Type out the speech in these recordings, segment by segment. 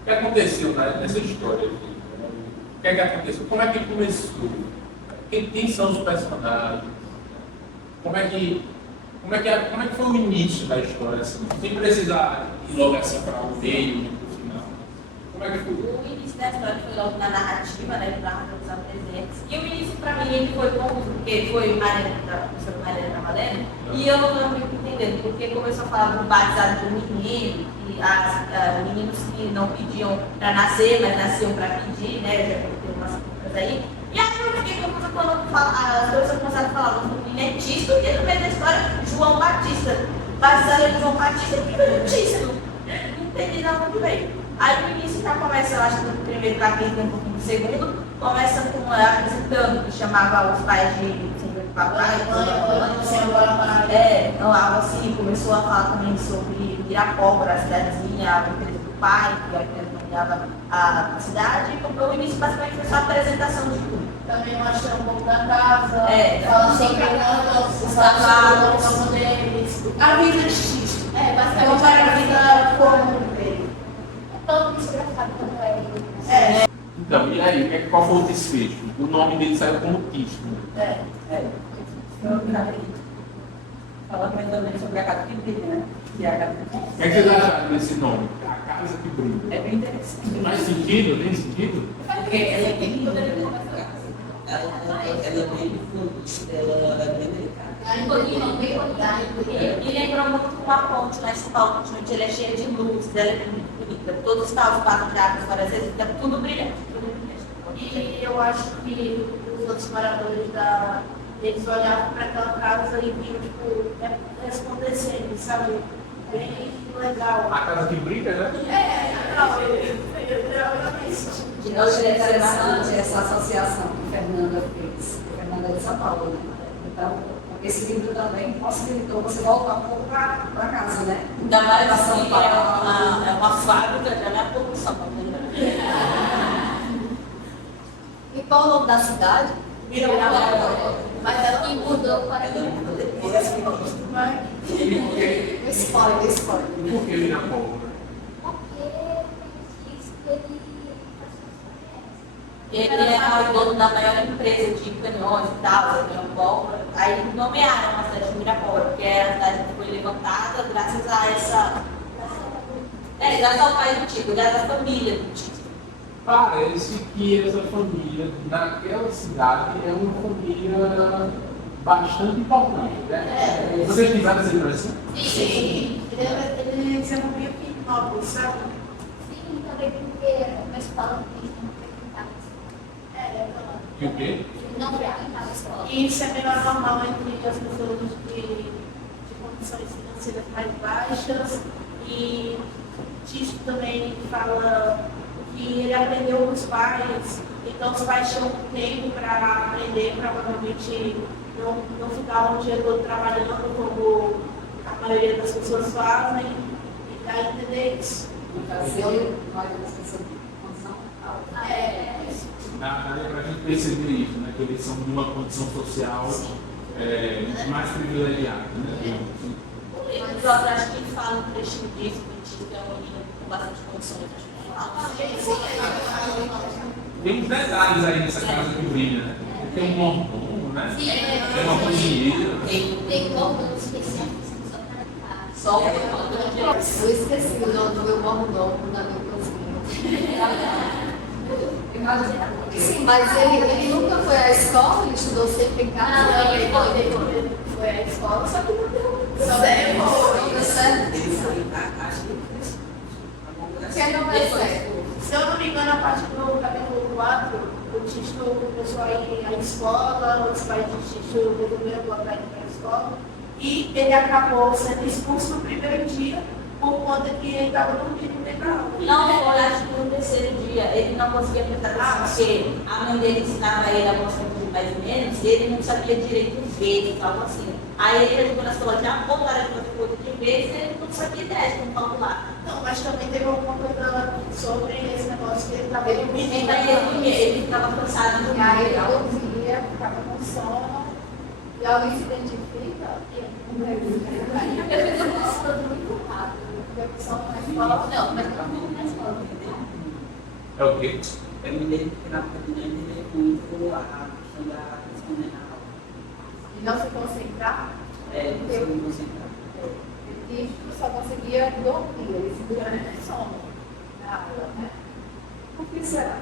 O que aconteceu nessa história aqui? O que é que aconteceu? Como é que começou? Quem são os personagens? Como é que foi o início da história, assim? Sem precisar ir logo assim para o meio e para o final. Como é que foi? O início da história foi logo na narrativa, né, do narrador dos presentes. E o início, para mim, ele foi confuso, porque foi a professora Maria trabalhando, e eu não estava muito entendendo, porque começou a falar do batizado do menino, que meninos que não pediam para nascer, mas nasciam para pedir, né, eu já contei umas coisas aí. E aí eu fiquei confusa quando as pessoas começaram a falar do menino é Tisto, e no meio da história, João Batista. Batizado de João Batista e filho de Tisto. Não entendi nada muito bem. Aí no início já começa, eu acho que no primeiro capítulo, um pouquinho do segundo, começa com ela apresentando, que chamava os pais de senhor de papai, algo assim, começou a falar também sobre Mirapóbora, a cidadezinha, a empresa do pai, que a empresa dominava a cidade, e o início basicamente foi só a apresentação de tudo. Também mostra um pouco da casa, fala sobre os cavalos deles, a vida de X. Basicamente a vida comum dele. Todo desgraçado como é. Então, e aí, qual foi o desfecho? O nome dele saiu como Tisto. Falando mais ou menos sobre a casa que brilha, né? O que vocês acharam desse nome? A casa que brilha. É bem interessante. Faz sentido? Tem sentido? Porque ela é bem linda. Ela é bem fluida, ela é bem delicada. E lembrou muito uma ponte lá em São Paulo, onde ela é cheia de luzes, ela é muito bonita. Todos os carros passam de águas várias vezes, fica tudo brilhante. E eu acho que os outros moradores eles olhavam para aquela casa e viam, tipo, resplandecendo, sabe? Bem legal. A casa que brilha, né? Eu achei interessante essa associação que Fernanda fez, Fernanda de São Paulo, né? Então, esse livro também possibilitou você voltar um pouco para casa, né? Ainda mais assim, é uma fábrica, já não é pouco São Paulo. E qual o nome da cidade? Mirapóbora. Mas ela mudou para spoiler. Por que Mirapóbora? Porque Ele é o dono da maior empresa de caminhões e tal, Mirapóbora. Aí nomearam a cidade de Mirapóbora, porque a cidade que foi levantada graças a essa. Graças ao pai do Tico, graças à família do Tico. Parece que essa família, naquela cidade, é uma família bastante importante, né? Vocês tiveram essa impressão? Sim. Ele se movia aqui em Nópolis, sabe? Sim, também porque uma escola que não frequentava. E o quê? Não frequentava a escola. E isso é melhor normal entre as pessoas de condições financeiras mais baixas. E Tisto também fala que ele aprendeu com os pais, então os pais tinham tempo para aprender, provavelmente não ficavam o dia todo trabalhando como a maioria das pessoas fazem, e dá a entender isso. Fazer mais uma pessoa de condição alta. Para a gente perceber isso, né? Que eles são de uma condição social mais privilegiada, né? Mas eu acho que ele fala um trechinho disso, que é uma menina com bastante condições. Tem uns detalhes aí nessa casa que brilha, né? Tem um mordomo, né? Tem uma cozinheira. Tem como especial Só o Eu esqueci o nome do meu mordomo na minha cozinha. Sim, mas ele nunca foi à escola, ele estudou sempre em casa. Não, ele foi à escola, só que não deu certo. Não deu certo. Quem não é certo? Se eu não me engano, a partir do capítulo 4, o Tisto começou a ir à escola, os pais de Tisto resolveram botar ele para a escola, e ele acabou sendo expulso no primeiro dia, por conta que ele estava dormindo dentro da aula. Não, foi acho que no terceiro dia ele não conseguia prestar atenção, porque a mãe dele ensinava ele a mostrar tudo mais ou menos, e ele não sabia direito os vezes, algo assim. Aí ele resolveu na escola já voltar a fazer coisa de vezes, e ele não sabia ideia de como calcular. Não, mas também teve alguma coisa sobre esse negócio que ele estava dormindo. Então ele ficava cansado de E aí ele dormir. dormia, ficava com sono, e alguém se identifica. Eu fico gostando muito rápido, porque o pessoal na escola, não, mas todo mundo na escola, entendeu? É o quê? Eu me lembro que na família ele é muito a questão da responder na aula. E não se concentrar. Você não concentrar. O Cristo só conseguia dormir, ele se dormia de sono na aula, né? Por que será?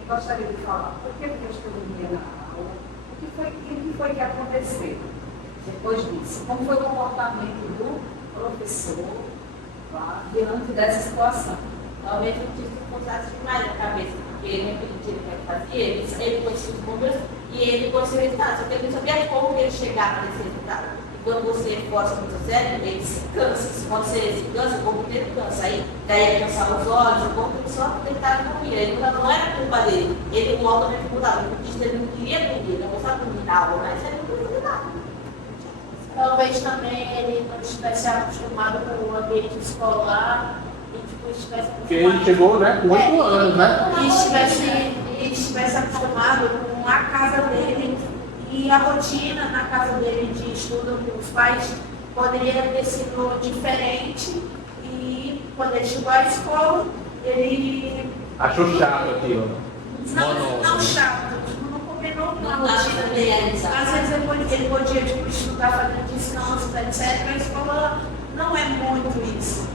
Eu gostaria de falar. Por que Deus dormia na aula? O que foi que aconteceu depois disso? Como foi o comportamento do professor lá diante dessa situação? Talvez o título forçasse demais a cabeça, porque ele não permitia o que ele fazia, ele conhecia os números e ele conhecia o resultado, só que ele não sabia como ele chegava nesse resultado. E quando você força muito o cérebro, ele se cansa. Quando você se cansa, o corpo inteiro cansa. Aí daí ele cansava os olhos, o corpo só tentava dormir. Ele não era culpa dele. Ele o auto dificuldade. O dentista ele não queria dormir, ele não gostava de dormir na aula, mas ele não queria dormir nada. Talvez também ele não estivesse acostumado com o ambiente escolar e tipo, estivesse Porque ele chegou, né, com 8 anos, né? e estivesse acostumado com a casa dele e a rotina na casa dele de estudo com os pais poderia ter sido diferente e quando ele chegou à escola, ele Achou chato aquilo. não chato, tipo, não combinou com a Não dá rotina pra dele. realizar. Às vezes ele podia tipo, estudar fazendo descansos, etc. A escola não é muito isso.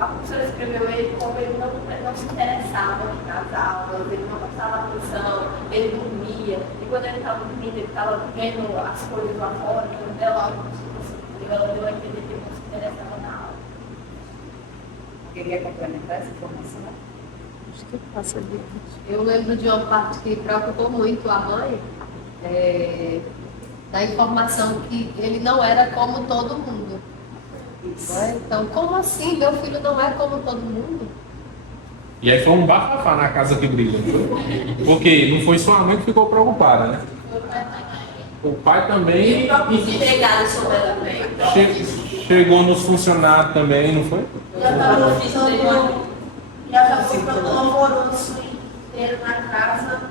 A professora escreveu ele como ele não se interessava nas aulas, ele não prestava atenção, ele dormia. E quando ele estava dormindo, ele estava vendo as coisas lá fora, então ela deu a entender que ele não se interessava na aula. Queria complementar essa informação? Eu lembro de uma parte que preocupou muito a mãe, da informação que ele não era como todo mundo. Né? Então, como assim? Meu filho não é como todo mundo? E aí foi um bafafá na casa que brilha. Porque não foi só a mãe que ficou preocupada, né? O pai também. Os empregados souberam também. Chegou nos funcionários também, não foi? Já estava ficando alvoroço inteiro na casa,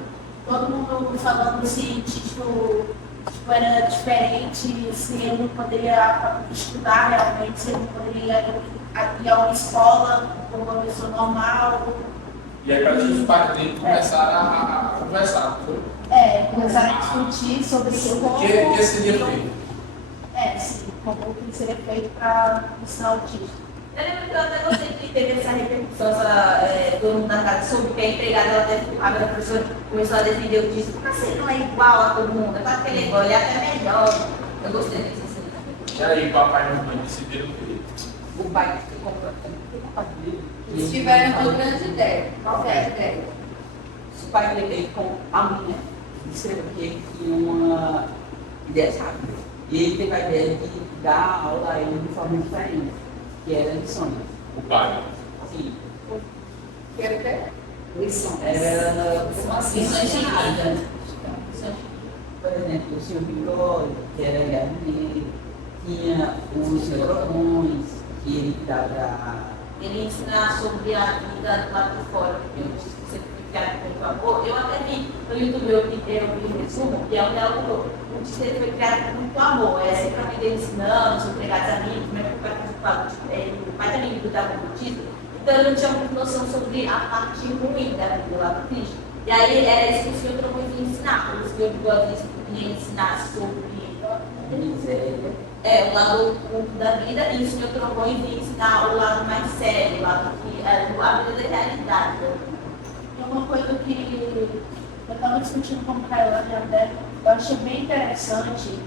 todo mundo falando se Tito era diferente, se ele não poderia estudar realmente, se ele não poderia ir a uma escola como uma pessoa normal. E aí parece que os pais dele começaram a conversar, não foi? Começaram a discutir sobre como. O que seria feito? Sim, como que seria feito para ensinar o Tito. Eu lembro que eu até gostei que teve essa repercussão, todo mundo na casa soube que a empregada ela até ficava, a professora começou a defender o disco, mas ele não é igual a todo mundo, é para que ele é igual, ele é até melhor. Eu gostei disso. E aí papai e mamãe decidiram o quê? O pai ficou completamente. Eles tiveram uma grande ideia. Qual foi a ideia? O pai dele com a mãe, disseram que ele tinha uma ideia rápida. E ele teve a ideia de dar aula a ele de forma diferente, que era lições. O pai. Sim. Quero ter lições. Era assim? lições rápidas. Por exemplo, o senhor Bigode, que era jardineiro, tinha o senhor Trovões, que ele dava. Ele ensina sobre a vida do lado de fora, porque eu disse que você ficar com muito amor. Eu até vi no YouTube, eu vi um resumo, que é um diálogo. O disco foi criado com muito amor, é sempre a vida ensinando, os empregados amigos, como é que o pai participava, o pai também lutava com o título, então ele não tinha muita noção sobre a parte ruim da vida lá do Cristo. E aí era isso que o Senhor Trovões ia ensinar, o Senhor Bigode ia ensinar sobre o lado oculto da vida, e o Senhor Trovões ia ensinar o lado mais sério, o lado que é a vida da realidade. É uma coisa que eu estava discutindo com o Caio e André, eu achei bem interessante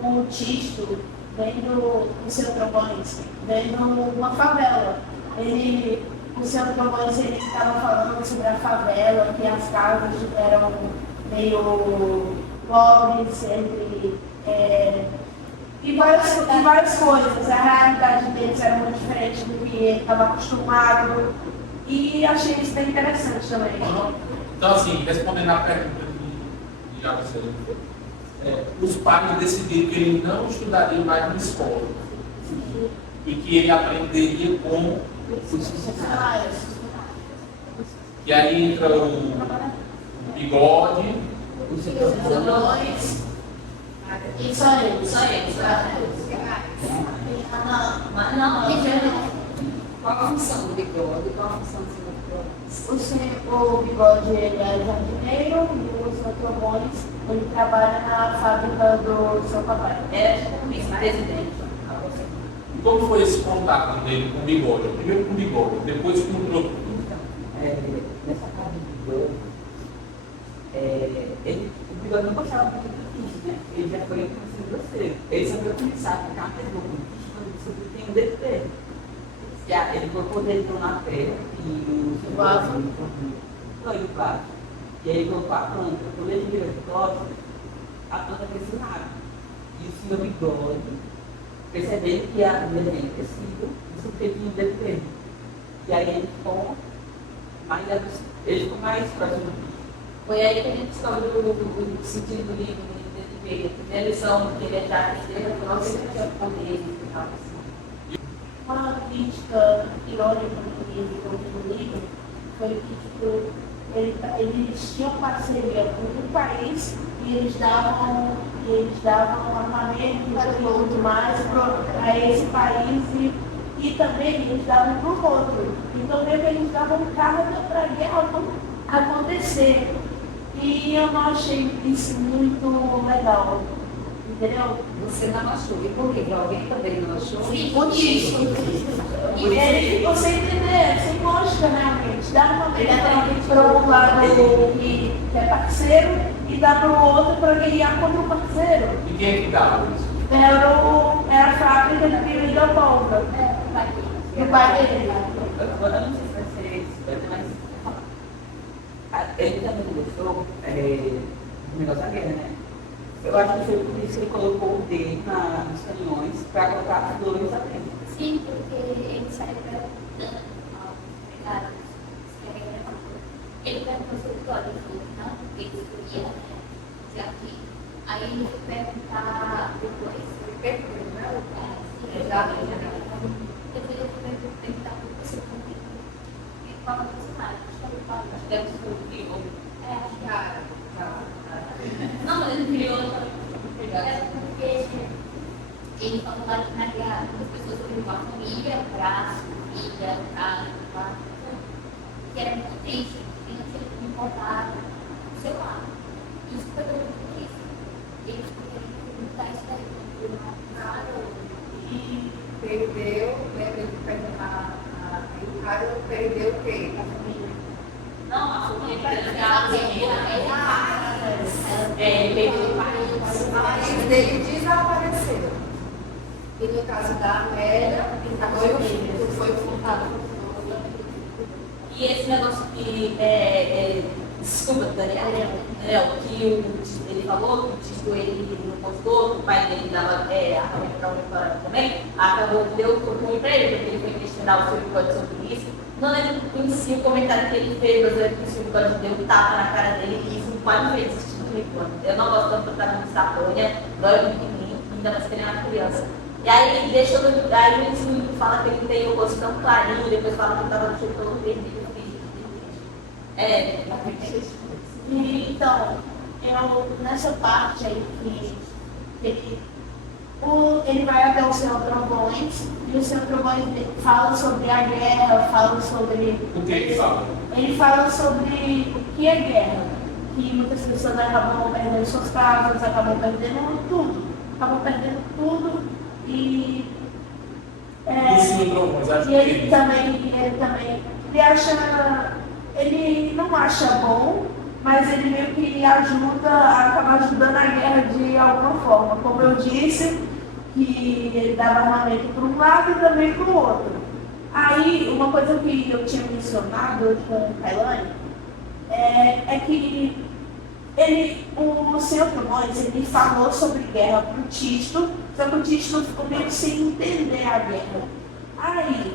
o Tisto vendo o seu Trovões, vendo uma favela. O seu Trovões ele estava falando sobre a favela, que as casas eram meio pobres, e várias coisas. A realidade deles era muito diferente do que ele estava acostumado. E achei isso bem interessante também. Então, assim, respondendo à pergunta de Jacques, os pais decidiram que ele não estudaria mais na escola e que ele aprenderia com os funcionários. E aí entra o Bigode, Os vilões. E só eles. Não, Qual a função do Bigode? Qual a função do senhor? O Bigode ele é jardineiro e o Sr. Trombones ele trabalha na fábrica do seu papai. Era tipo um vice-presidente. E como foi esse contato dele com o Bigode? Primeiro com o Bigode, depois com o outro. Então, nessa casa do Bigode, o Bigode não gostava muito do Kiss, né? Ele já foi conhecido você. Ele sabia começar a ficar mais louco do Kiss quando ele soube que tem um dedo dele. Ele colocou o dedo na terra e o vaso foi o vaso. E aí ele colocou a planta. Quando ele virou de costas, a planta cresceu rápido. E o senhor Bigode, percebendo que a planta tinha crescido, isso teve um dedo dele. E aí ele ficou mais próximo do bicho. Foi aí que a gente descobriu o sentido do livro, a primeira lição que ele já fez, foi o nosso poder e tal. Uma crítica irônica do livro foi que tipo, eles tinham parceria com um país e eles davam armamento e tudo mais para esse país e também eles davam para o outro. Então mesmo eles davam carga para a guerra não acontecer. E eu não achei isso muito legal. Entendeu? Você não achou. E por quê? Alguém também não achou? Sim, por isso. E ele ficou sem entender, sem lógica realmente. Dá uma para um lado que é parceiro e dá para o outro para guerrear contra o parceiro. E quem é que dava isso? Era a fábrica do Billy da Polga. E o pai dele. Agora eu não sei se vai ser isso, mas ele também começou o negócio da guerra, né? Eu acho que foi por isso que ele colocou o dedo nos canhões para colocar flores apenas. Sim, porque ele saiu para ele perguntou sobre o código, não, porque ele escolhia dizer aqui. Aí ele foi perguntar depois. Depois ele foi perguntar para você comigo. E qual é o personagem? Acho que deve ser o crioulo. Acho que não, mas ele criou porque ele falou lá que na guerra as pessoas viviam a família, o braço, filha, casa, que era muito triste, que não tinha que importar, sei lá. Isso foi muito difícil. Ele perguntar isso daí, E perdeu, lembra de perguntar, o cara perdeu o quê? A família. Não, a família ele perdeu o país. Mas dele desapareceu. E no caso da Amélia, foi furtado. E esse negócio que desculpa, Daniel, que ele falou que o Tito ele não postou, que o pai dele dava armamento para o também, acabou deu ruim para ele, porque ele foi questionar o seu Bigode sobre isso. Não lembro em si o comentário que ele fez, mas eu lembro que o seu Bigode deu um tapa na cara dele e isso quase fez esse tipo de coisa. Eu não gosto tanto do protagonista da Tônia, dói muito em mim, ainda mais que ele é uma criança. E aí, aí o livro fala que ele tem o rosto tão clarinho, depois fala que ele estava no tipo todo vermelho. E, então, nessa parte aí que ele vai até o Senhor Trombões e o Senhor Trombões fala sobre a guerra, fala sobre... O que ele fala? Ele fala sobre o que é guerra, que muitas pessoas acabam perdendo suas casas, acabam perdendo tudo e... O senhor Trombões acha E ele que também, ele não acha bom, mas ele meio que acaba ajudando a guerra de alguma forma. Como eu disse, que ele dava armamento para um lado e também para o outro. Aí, uma coisa que eu tinha mencionado com o Kailane é que o Senhor Trombões, ele falou sobre guerra para o Tisto, só que o Tisto ficou meio sem entender a guerra. Aí,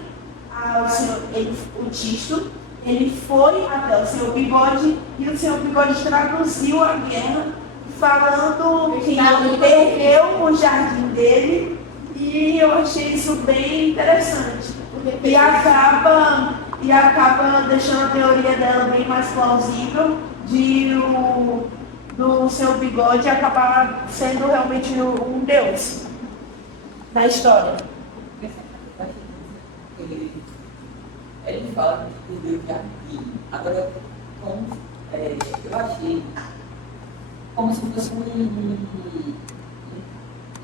o Tisto, ele foi até o Senhor Bigode e o Senhor Bigode traduziu a guerra, falando que ele perdeu o jardim dele, e eu achei isso bem interessante. E acaba deixando a teoria dela bem mais plausível do Senhor Bigode acabar sendo realmente um deus da história. Ele fala que Deus já E agora, eu achei como se fosse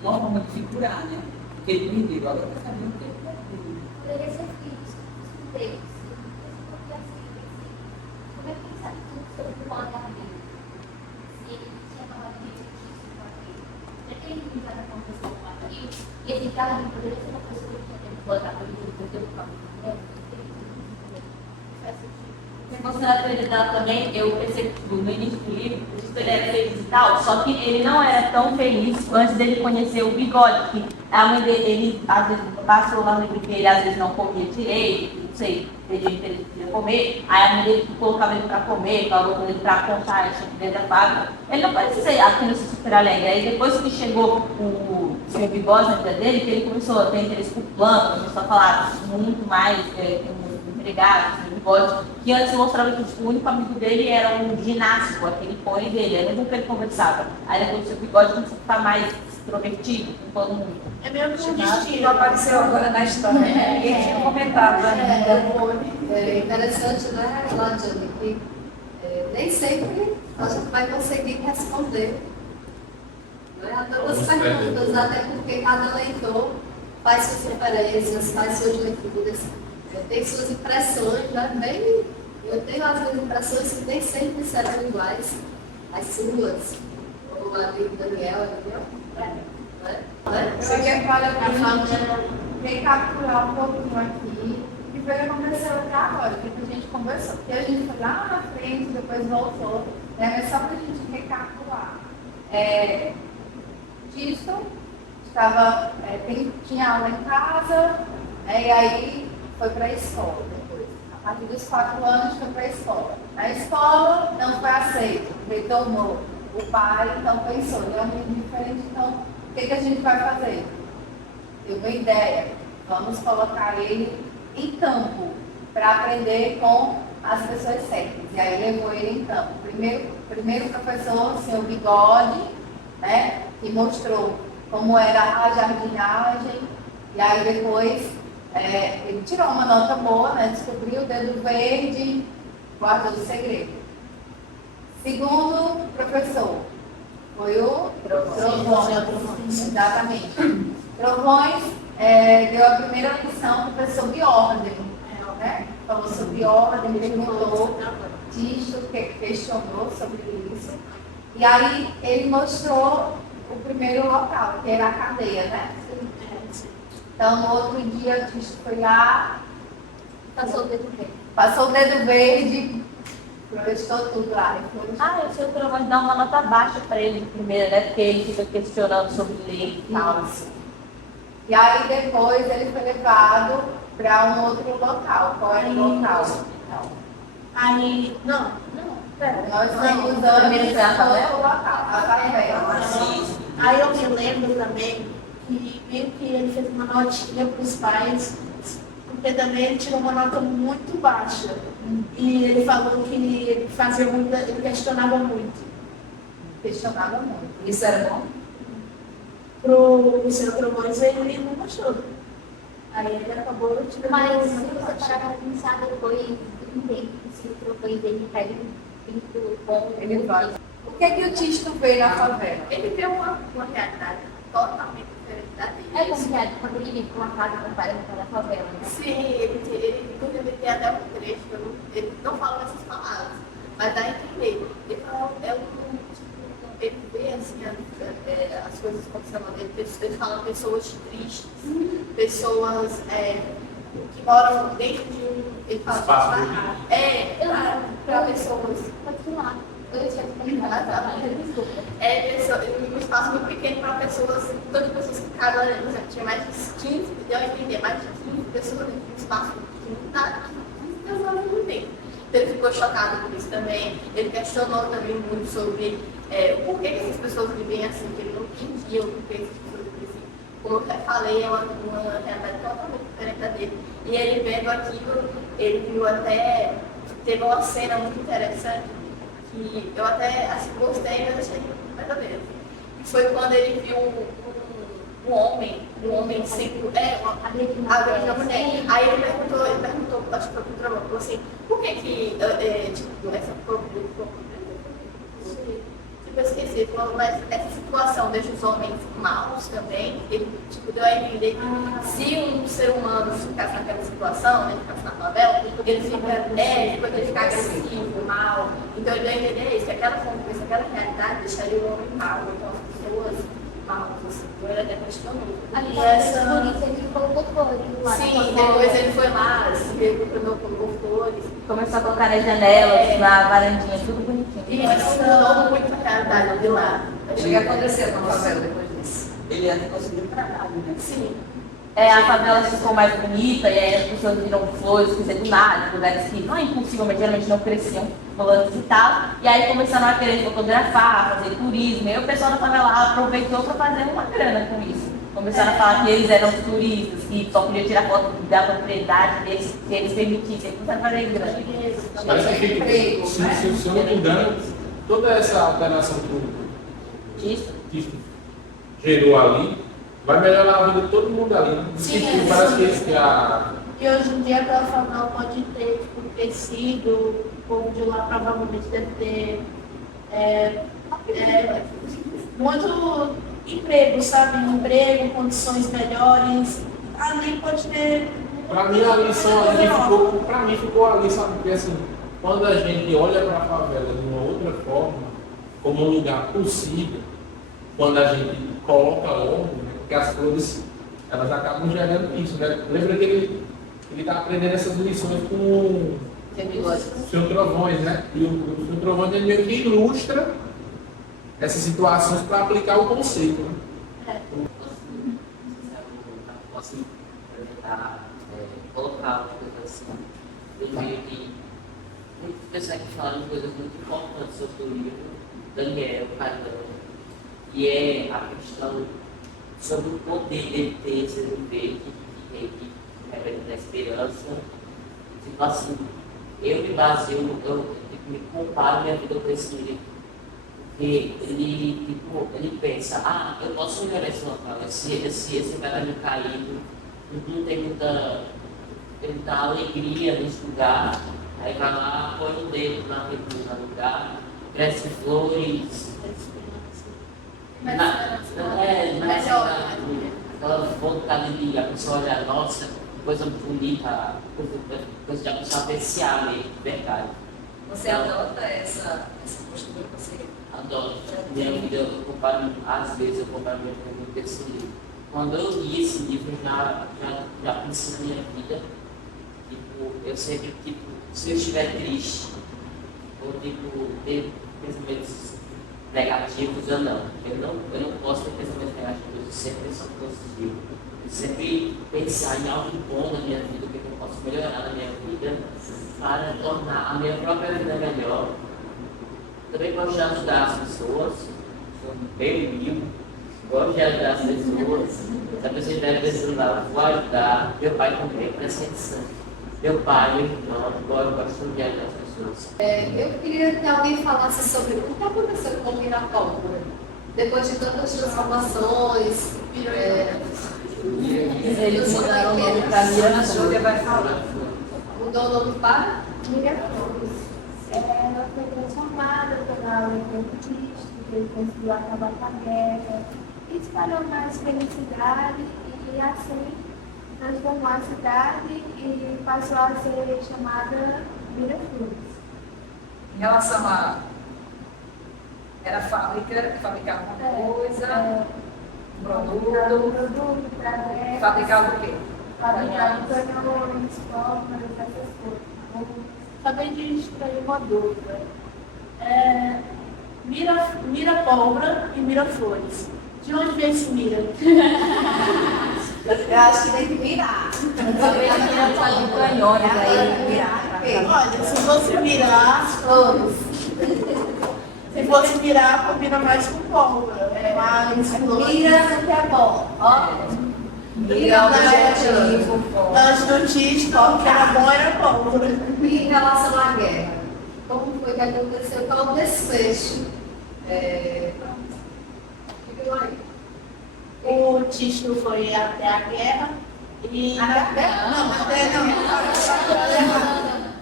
uma forma de figurar, né? Porque ele perdeu, agora eu sabia o que ele perdeu. Poderia ser filhos, Deus. Porque assim, como é que ele sabe tudo sobre o olhar dele? Se ele tinha falado disso com aquilo. Já que ele não estava acontecendo com aquilo, e esse carro poderia ser uma pessoa que tinha tempo de botar por isso, porque eu ficava Se você acreditar também, eu percebi que no início do livro, o Cristo ele era feliz e tal, só que ele não era tão feliz antes dele conhecer o bigode, que a mãe dele, ele às vezes passou lá no livro que ele às vezes não comia direito, não sei, perdia interesse de comer, aí a mãe dele colocava ele pra comer, falou com ele pra contar isso dentro da fábrica. Ele não pode ser aquilo super alegre. Aí depois que chegou o seu bigode na vida dele, que ele começou a ter interesse por planta, começou a falar muito mais com empregados, no bigode, que antes mostrava que o único amigo dele era um ginástico, aquele pônei dele, era mesmo que ele conversava. Aí depois o seu bigode começou a ficar mais extrovertido com todo mundo. É meio que um Não destino. apareceu agora na história. Ninguém tinha comentado, né? É interessante, né, Ladiane, que nem sempre a gente vai conseguir responder, né, a todas as perguntas, até porque cada leitor faz suas referências, faz suas leituras, tem suas impressões, né, bem, eu tenho as minhas impressões que nem sempre serão iguais às suas, como a de Daniel, entendeu? Né? Você quer falar para a gente recapitular um pouquinho aqui o que foi que aconteceu até agora, o que a gente conversou. Porque a gente foi lá na frente, depois voltou, né? Mas só para a gente recapitular. Tisto estava, tinha aula em casa, né? E aí foi para a escola depois. A partir dos 4 anos foi para a escola. Na escola não foi aceito, retornou. O pai então pensou, ele é um menino diferente, então o que a gente vai fazer? Teve uma ideia, vamos colocar ele em campo para aprender com as pessoas certas. E aí levou ele em campo. Primeiro professor, o senhor Bigode, né, que mostrou como era a jardinagem, e aí depois ele tirou uma nota boa, né, descobriu o dedo verde, guardou o segredo. Segundo professor, foi o Trovões. Exatamente. Trovões deu a primeira lição para o professor de ordem. Né? Falou sobre ordem, perguntou, Tisto questionou sobre isso. E aí ele mostrou o primeiro local, que era a cadeia, né? Então no outro dia Tisto foi lá, passou o dedo verde. passou o dedo verde, testou tudo lá. O seu Trovões dá uma nota baixa para ele primeiro, né? Porque ele fica questionando sobre lei e tal. E aí depois ele foi levado para um outro local. Qual era o local? Aí, não, pera. Nós estamos usando Primeiro foi a favela? outro local, a favela. Aí eu me lembro também que meio que ele fez uma notinha para os pais, porque também ele tirou uma nota muito baixa. E ele falou que ele fazia muita, ele questionava muito. Questionava muito. Isso era bom? Pro Luciano Trovões ele não gostou. Aí ele acabou tirando Mas se uma você nota baixa. parar para pensar depois, um tempo, se o Trovões ele pega muito bom, Ele fala. O que é que o Tisto vê na favela? Ele vê uma realidade totalmente diferente da dele. é complicado quando ele vive com uma casa comparando com a favela, né? Sim, ele tem até um trecho, ele não fala essas palavras, mas dá a entender. Ele fala, ele vê assim, as coisas acontecendo dele, ele fala pessoas tristes, pessoas que moram dentro de um. Ele fala Espaço para pessoas. Continuar. Eu tinha que desculpa. Um espaço muito pequeno para pessoas, todas as pessoas que cada tinha mais de 15, deu a entender, mais de 15 pessoas dentro de um espaço que não dá 15 pessoas ao mesmo tempo. Então ele ficou chocado por isso também. Ele questionou também muito sobre por que essas pessoas vivem assim, que ele não entendia por que essas pessoas vivem assim. Como eu falei, é uma realidade totalmente diferente da dele. E ele vendo aquilo, ele viu até, teve uma cena muito interessante, que eu até assim, gostei, mas achei mais ou menos. E foi quando ele viu um homem sempre, a vez da mulher. Aí ele perguntou, acho que foi pro Trovão, falou assim, por que essa eu esqueci, falou, mas essa situação deixa os homens maus também, ele deu a entender que se um ser humano ficasse naquela situação, né, ficasse na favela, ele fica agressivo, mal. Então ele deu a entender isso, que aquela convivência, aquela realidade deixaria o homem mau, então as pessoas maus, assim, ele até questionou. Ali E essa bonita, ele colocou flores lá. sim, depois ele foi lá, colocou flores. Começou a colocar nas janelas, na varandinha, tudo bonitinho. E isso mudou muito a realidade de lá. O que aconteceu com a favela depois disso? Ele até conseguiu trabalho, né? Sim. A favela ficou mais bonita e aí as pessoas viram flores, quer dizer, do nada, lugares que não impulsivamente, geralmente não cresciam, volantes e tal. E aí começaram a querer fotografar, fazer turismo. E aí o pessoal da favela aproveitou para fazer uma grana com isso. Começaram a falar que eles eram os turistas, que só podiam tirar foto da propriedade deles, se eles permitissem. Começaram a fazer grana. Parece que Emprego, se né? eu não me engano, toda essa alteração que Isso. gerou ali vai melhorar a vida de todo mundo ali. Né? Sim, Tipo, parece que E hoje em dia aquela favela pode ter tipo, tecido, o povo de lá provavelmente deve ter muito emprego, sabe? Emprego, condições melhores. Ali pode ter. Pra mim a lição ali ficou ali, sabe? Porque assim, quando a gente olha para a favela de uma outra forma, como um lugar possível, quando a gente coloca logo, né? Porque as flores, elas acabam gerando isso, né? Lembra que ele está aprendendo essas lições com o Sr. Trovões, né? E o Sr. Trovões ele meio que ilustra essas situações para aplicar o conceito, né? Posso tentar colocar uma coisa assim. Eu vejo que muitas pessoas que falam coisas muito importantes sobre o livro, Daniel, Caetano, e é a questão sobre o poder dele ter esse viver que representa a esperança. Tipo assim, eu me baseio, eu me comparo minha vida com esse livro. Porque ele pensa, eu posso melhorar esse local, esse vai caído, não tem muita alegria nesse lugar, aí vai lá, põe o dedo no lugar, cresce flores, aquela vontade de a pessoa olhar, nossa, coisa bonita, coisa de a pessoa apreciar mesmo, de verdade. Você adota essa postura que você Adoro. Minha vida, às vezes eu comparo minha vida com esse livro. Quando eu li esse livro, já pensei na minha vida. Tipo, eu sempre, se eu estiver triste, ou ter pensamentos negativos, eu não posso ter pensamentos negativos, eu sempre penso positivo. Eu sempre pensar em algo bom na minha vida, o que eu posso melhorar na minha vida, para tornar a minha própria vida melhor. Também gosto de ajudar as pessoas, sou bem humilde, gosto de ajudar as pessoas. Se a pessoa estiver precisando, eu vou ajudar. Meu pai também, presta atenção. Meu pai, meu irmão, eu gosto de ajudar as pessoas. Eu queria que alguém falasse sobre o que aconteceu com o Mirapólvora. Depois de tantas transformações, Eles mudaram o nome para A Júlia vai falar. mudou o nome para Miraflores. Ela foi transformada pela lei de Cristo, que ele conseguiu acabar com a guerra, e espalhou mais felicidade e assim transformou a cidade e passou a ser chamada Miraflores. Em relação a. Era fábrica, que fabricava uma coisa, um produto. Fabricava o quê? Fabricava canhões, formas, essas coisas. Acabei de extrair uma dúvida. Mirapólvora e Miraflores. De onde vem esse Mira? Eu acho que tem que virar. também aqui não fazem canhões aí. Olha, se fosse mirar as flores. Se fosse mirar, combina mais com pólvora. Mas Mira que é bom. Ó. Mira é o objetivo. antes do tisco, o que era bom era pólvora. E em relação à guerra, como foi que aconteceu? Qual o desfecho? Fica aí. O Tisto foi até a guerra e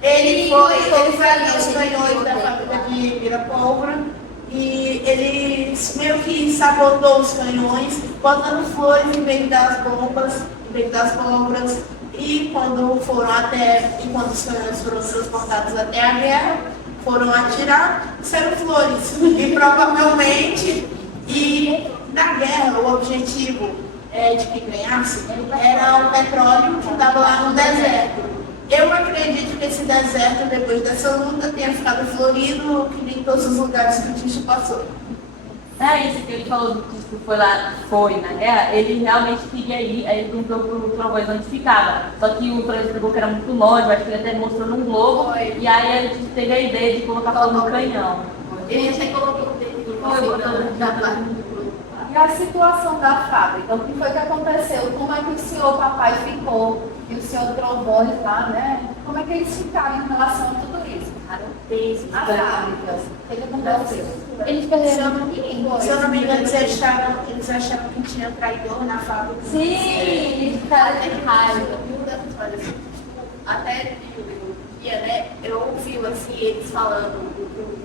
ele foi ali aos canhões da fábrica de Mirapólvora e ele meio que sabotou os canhões, botando flores em vez das bombas, e quando os canhões foram transportados até a guerra, foram atirar, disseram flores. E provavelmente, na guerra, o objetivo de que ganhasse era o petróleo que estava lá no deserto. Eu acredito que esse deserto, depois dessa luta, tenha ficado florido, que nem todos os lugares que o Tisto passou. Isso que ele falou do Tisto foi na guerra, ele realmente queria ir, aí ele perguntou pro Trovões onde ficava. Só que o Trovões pegou que era muito longe, acho que ele até mostrou num globo, e aí o Tisto teve a ideia de colocar fogo no canhão. Ele até colocou o dedo no E a situação da fábrica, o que foi que aconteceu? Como é que o senhor papai ficou? E o senhor Trovões lá, né? Como é que eles ficaram em relação a tudo isso? A fábrica. O que aconteceu? Eles perderam Se eu não me engano, eles acharam que tinha traidor na fábrica. Sim, eles ficaram de raiva. Até no dia, né, eu ouvi assim, eles falando,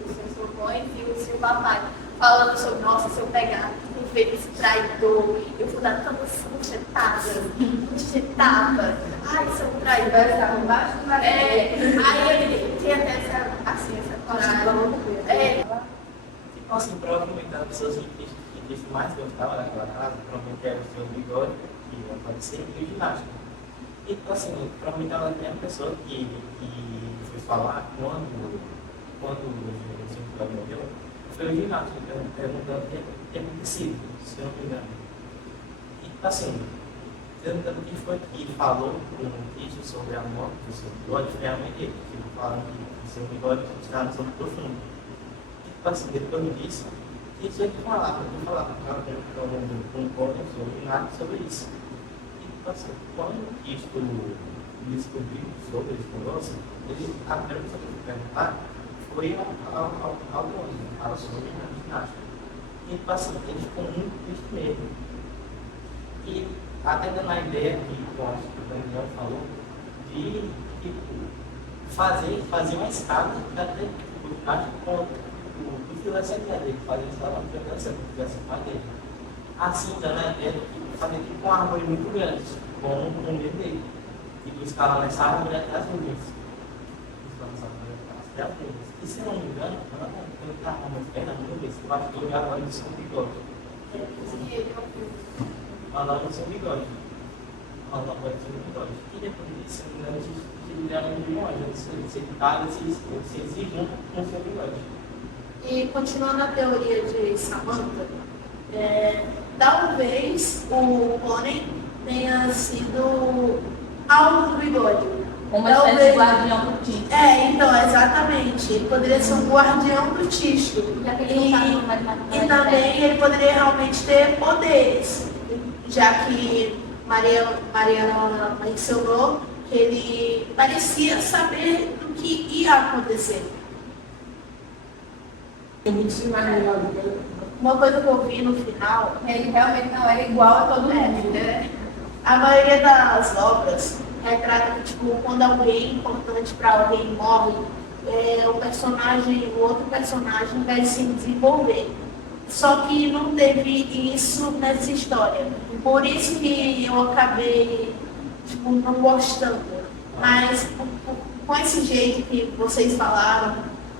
os seus Trovões e o seu papai, falando sobre, nossa, se eu pegar esse traidor, eu vou dar tantas bufetadas, ai, sou traidor. Aí ele tinha até essa coragem. Assim, provavelmente as pessoas que mais gostavam daquela casa, provavelmente era o seu Bigode, que aparecia, e o ginástica. E assim, provavelmente ela tem a pessoa que foi falar quando o seu Bigode morreu, foi o ginástica, perguntando o que tinha acontecido, se eu não me engano. E assim, perguntando quem foi que falou com o Cristo sobre a morte do seu Bigode, foi a mãe dele, que falando que o seu Bigode estava no sono profundo. Assim, depois me disse que tinha que falar, com o Collins ou nada sobre isso. E assim, quando o Cristo descobriu sobre esse negócio, a primeira coisa que ele perguntar foi ao Collins, sobre a ginástica. E assim, ele ficou muito triste mesmo. E até dando a ideia que eu acho que o Daniel falou, de fazer uma escada para ter o ginástica com o fizesse a ideia dele, fazer isso lá no fizesse a dele. Assim, dando a ideia de fazer tipo uma árvore muito grande, com o meio dele. E buscar nessa árvore até as nuvens. E se eu não me engano, quando ele estava mais perto das nuvens, eu acho que eu já olho do seu Bigode. Mandava no seu Bigode. E depois disso, se não me engano, ele era um de longe, se exige junto com o seu Bigode. E continuando a teoria de Samantha, talvez o pônei tenha sido algo do Bigode. Uma espécie de guardião do Tisto. Então, exatamente. Ele poderia ser um guardião do Tisto. E também ele poderia realmente ter poderes, já que Mariana mencionou que ele parecia saber do que ia acontecer. Uma coisa que eu vi no final, Ele realmente não era igual a todo mundo. né? A maioria das obras retrata que, tipo, quando alguém importante para alguém morre, o outro personagem vai se desenvolver. Só que não teve isso nessa história. Por isso que eu acabei, tipo, não gostando. Mas com esse jeito que vocês falaram,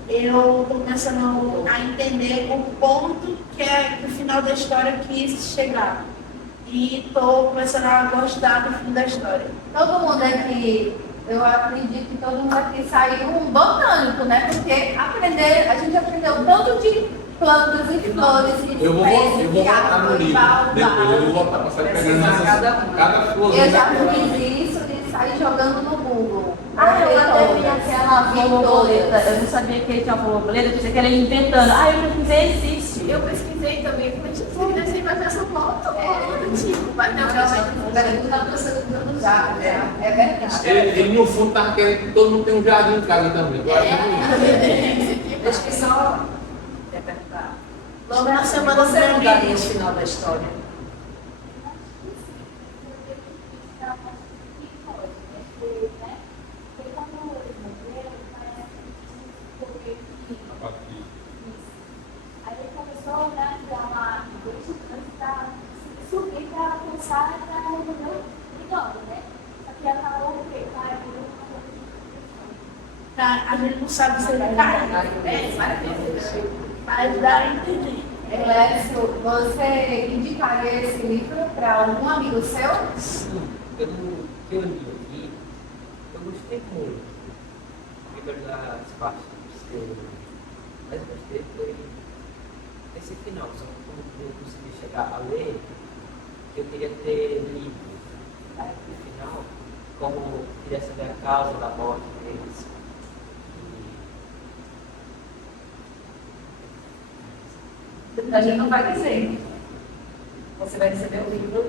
eu estou começando a entender o ponto que o final da história quis chegar. E estou começando a gostar do fim da história. Todo mundo aqui, eu acredito que todo mundo aqui saiu um botânico, né? Porque a gente aprendeu tanto de plantas e flores e Eu vou voltar no livro. Depois eu vou voltar para sair pegando cada flor. Eu já fiz isso de sair jogando no Google. Eu até vi aquela borboleta. Eu não sabia que ele tinha uma borboleta, eu pensei que era ele inventando. Eu pesquisei, existe. Eu pesquisei também, porque tipo, assim, mas essa foto tipo, bateu É verdade. Ele no fundo estava querendo que todo mundo tenha um jardim em casa também. Deixa que só Logo na semana você não daria o seguinte. final da história. A gente não sabe se ele cai. Mas dá a entender. Lécio, você indicaria esse livro para algum amigo seu? Sim, que eu li aqui, eu gostei muito. Primeiro das partes que eu mais gostei foi esse final. Só que eu não consegui chegar a ler, eu queria ter lido no final, como eu queria saber a causa da morte deles. A gente não vai dizer. Você vai receber o livro,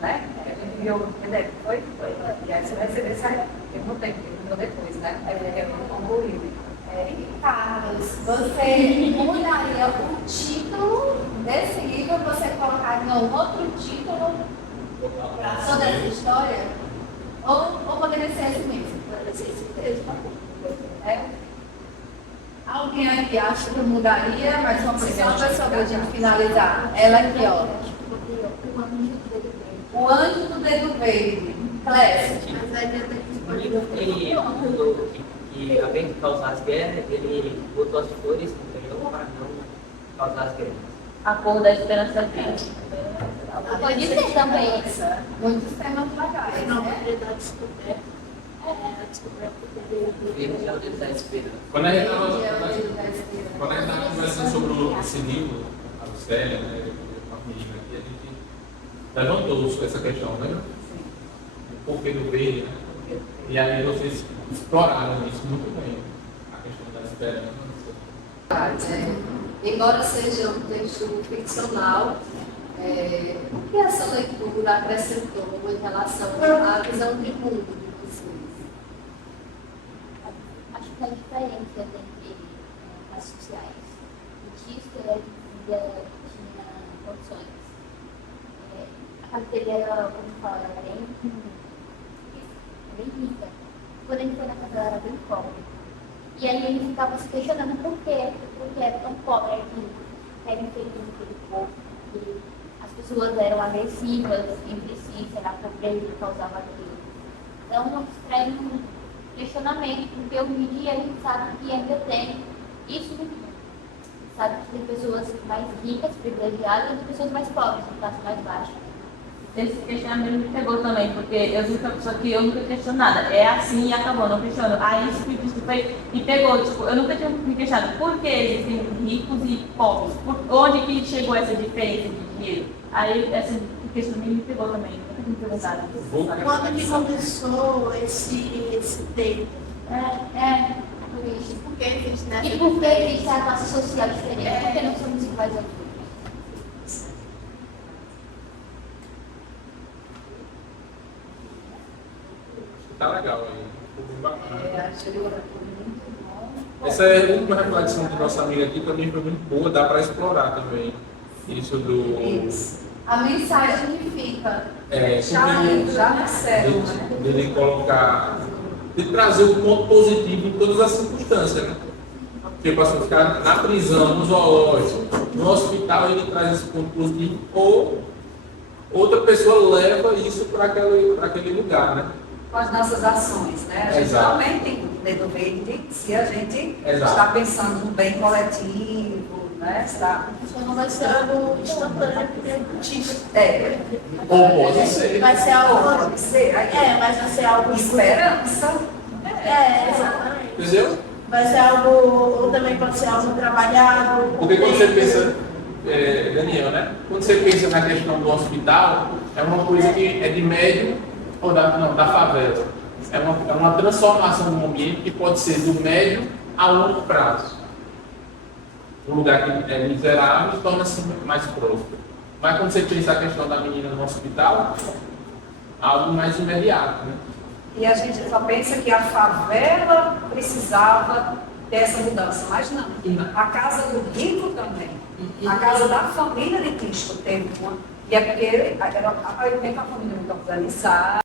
né? A gente enviou o PDF, foi? Foi. E aí você vai receber essa. Eu não tenho, ele mandou depois, né? Eu não compro o livro. Carlos, você mudaria o título desse livro, você colocaria um outro título para toda essa história? Ou poderia ser esse mesmo? Poderia ser esse mesmo. Alguém aqui acha que eu mudaria, mas uma pessoa para a gente finalizar. Ela aqui, ó. O anjo do dedo verde. Clécio. Ele mudou que, ao invés de causar as guerras, ele botou as flores no canhão para não causar as guerras. A cor da esperança viva. Pode ser também. Muitos temas legais, Não, né? ele dá descoberta. Ele já deu essa esperança. Quando a gente estava conversando sobre esse livro, a Célia, né, com a menina aqui, a gente levantou essa questão, né? O porquê do verde, né? E aí vocês exploraram isso muito bem, a questão da esperança. Embora seja um texto ficcional, o que essa leitura acrescentou em relação à visão de mundo de vocês? Acho que a diferença entre as sociais. O texto era tinha condições. A carteira, como fala, era bem rica. Quando ele foi na casa, ela era bem pobre. E aí ele ficava se questionando por quê? Porque era tão pobre aqui, era infeliz naquele povo, que as pessoas eram agressivas entre si, será que a pobreza causava aquilo? Então, traz um questionamento, porque hoje em dia a gente sabe que ainda tem isso no mundo. Sabe que tem pessoas mais ricas, privilegiadas, e pessoas mais pobres, de classe mais baixa. Esse questionamento me pegou também, porque eu sou uma pessoa que eu nunca questiono nada. É assim e acabou, não questiono. Aí isso me pegou, tipo, eu nunca tinha me questionado por que existem ricos e pobres, onde que chegou essa diferença de dinheiro. Aí esse questionamento me pegou também, nunca tinha perguntado. Quando que começou esse tempo? Por isso. Por que existe, né? E por que existe a classe social diferente? Por que não somos iguais aos outros? Tá legal aí, ficou bem bacana. Acho que foi muito bom. Essa é uma reflexão da nossa amiga aqui, também foi muito boa, dá para explorar também. Isso do. Isso. A mensagem que fica. Já nasceram, né? Dele colocar. De trazer o ponto positivo em todas as circunstâncias, né? Tipo assim, ficar na prisão, no zoológico, no hospital, ele traz esse ponto positivo, ou outra pessoa leva isso para aquele lugar, né? Com as nossas ações, né? A gente Exato. também tem dedo verde se a gente Exato. está pensando no bem coletivo, né? Está... Só não vai ser algo instantâneo, porque é notícia. Ou pode ser. Vai ser algo. Pode ser, aí, Mas vai ser algo. esperança. Exatamente. Entendeu? Vai ser algo, ou também pode ser algo trabalhado. Porque quando você pensa, Daniel, né? Quando você pensa na questão do hospital, é uma coisa que é de médio, ou da favela. É uma transformação de um ambiente que pode ser do médio a longo prazo. Um lugar que é miserável torna-se mais próspero. Mas quando você pensa a questão da menina no hospital, algo mais imediato, né? E a gente só pensa que a favela precisava dessa mudança, mas não. A casa do rico também. A casa da família de Cristo teve uma. E é porque era aparentemente uma família muito organizada.